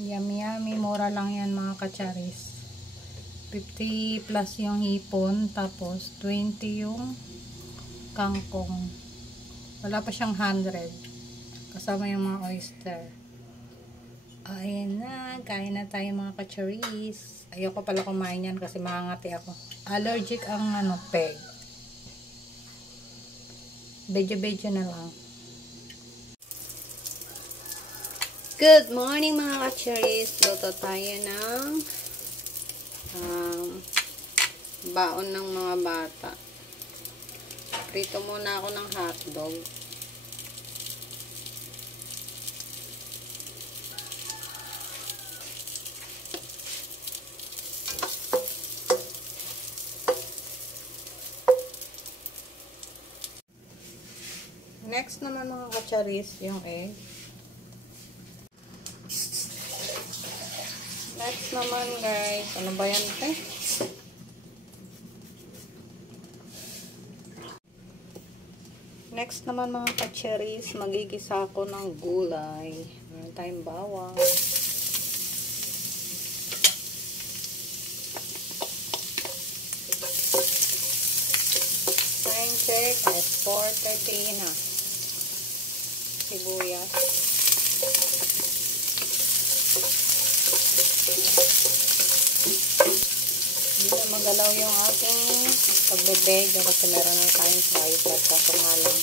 Yummy yummy. Mura lang yan mga kacharis. 50 plus yung hipon. Tapos 20 yung kangkong. Wala pa siyang 100. Kasama yung mga oyster. Ayan na. Kain na tayo mga kacharis. Ayoko pala kumain yan kasi mahangati ako. Allergic ang peg. Bejo-bejo na lang. Good morning mga kacharis. Luto tayo ng baon ng mga bata. Prito muna ako ng hotdog. Next naman mga kacharis, yung egg. Next naman guys, ano ba yan te? Next naman mga kacharis, magigisa ako ng gulay. Meron tayong bawang. Time check is 4:30 na. Sibuyas. Hindi na magalaw yung ating pagbebeg kasi meron na tayong fiber. Kaso nga lang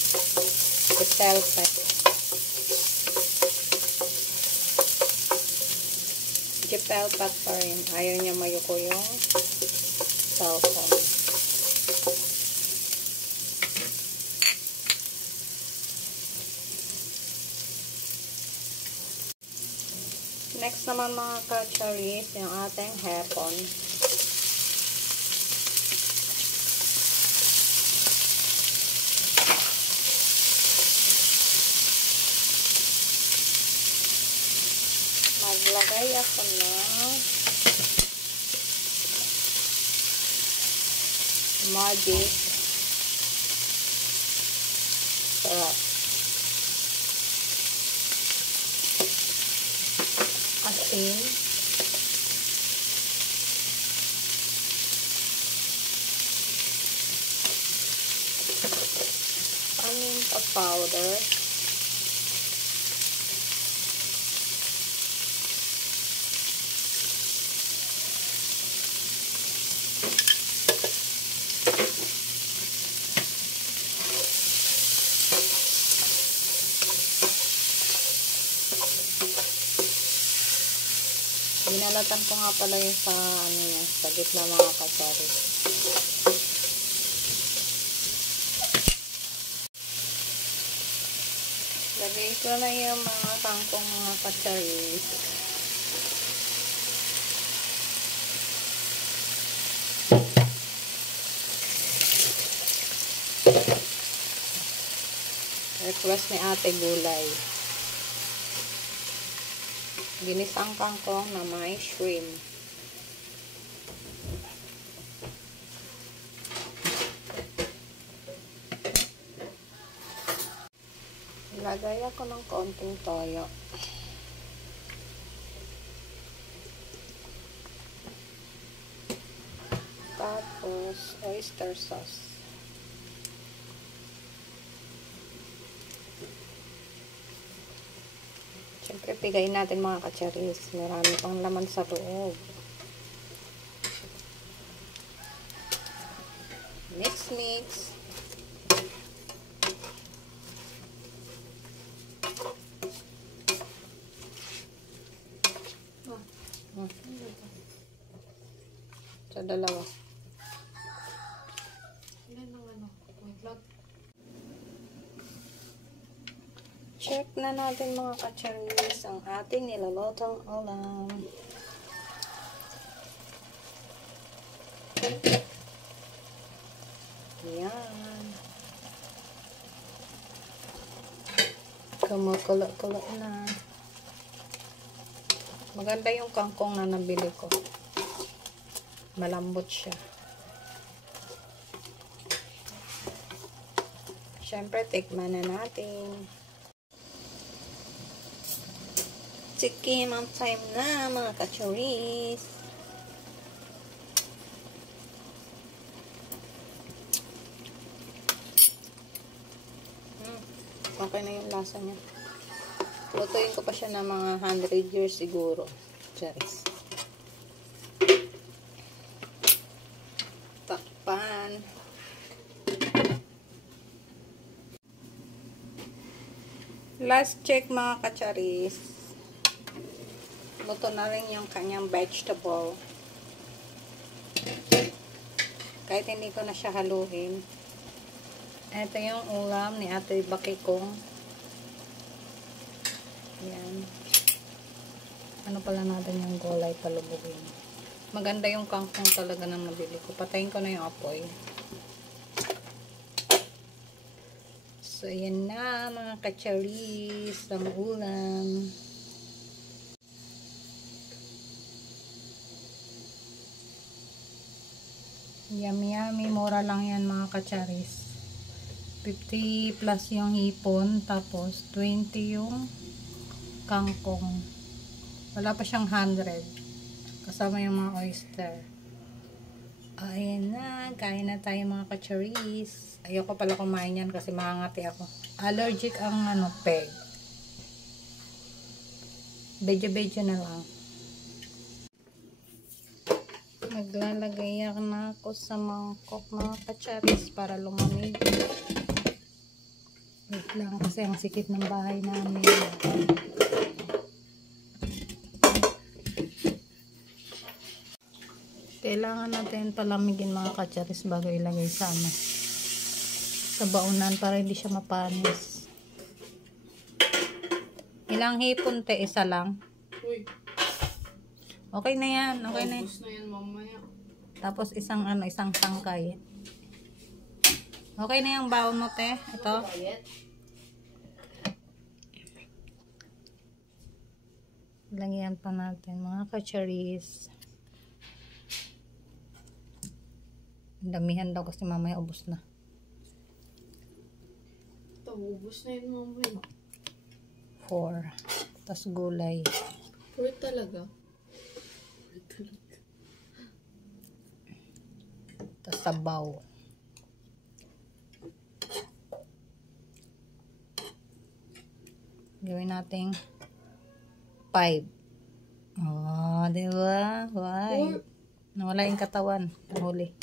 bell pepper. Bell pepper yun. Ayaw niya mayuko yung cellphone. Next naman mga kacharis, yung ating hepon. Maglagay ako ng magic sarap. Asin. Paminta powder. Binalatan ko nga pala yung sa sa gitna mga kacharis. Lagay ko na yung mga kangkong mga kacharis. Request ni ate gulay. Ginisang kangkong na may shrimp. Ilagay ako ng konting toyo. Tapos oyster sauce. Siyempre, pigayin natin mga kacharis. Marami pang laman sa loob. Mix, mix. Sa dalawa. Check na natin mga kacharis ang ating nilalotong ulam. Ayan. Kumukulo-kulo na. Maganda yung kangkong na nabili ko. Malambot siya. Siyempre, tikman na natin. Tikim ang time na mga kacharis. Okay na yung lasa niya. Lutuin ko pa siya ng mga 100 years siguro. Charis. Takpan. Last check mga kacharis. Luto na rin yung kanyang vegetable. Kahit hindi ko na siya haluin. Ito yung ulam ni Ate Bakikong. Yan. Ano pala natin yung gulay palubugin. Maganda yung kangkong talaga na nabili ko. Patayin ko na yung apoy. So, yan na mga kacharis. Ang ulam. Yummy yummy. Mura lang yan mga kacharis. 50 plus yung hipon, tapos 20 yung kangkong. Wala pa siyang 100. Kasama yung mga oyster. Ayan na, kain na tayo mga kacharis. Ayoko pala kumain yan kasi makangati ako. Allergic ang peg. Bejo-bejo na lang. Maglalagay na ako sa mangkok mga kacharis para lumamig. Wait lang kasi ang sikip ng bahay namin. Kailangan natin palamigin mga kacharis bago ilagay sa baunan para hindi siya mapanis. Ilang hipon te? Isa lang? Uy. Okay na yan. Okay na yan. Ubus na yan mamaya. Tapos isang tangkay. Okay na yung baon mo te. Ito. Lagyan pa natin mga kacharis. Damihan daw kasi mamaya ubos na. Ito, ubus na yan mamaya. 4. Tapos gulay. Pwede talaga. Tapos sabaw. Gawin natin 5. Oh, diba? Why? Nawala yung katawan. Nahuli.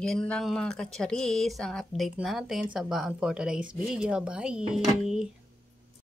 Yan lang mga kacharis ang update natin sa baon for today's video. Bye!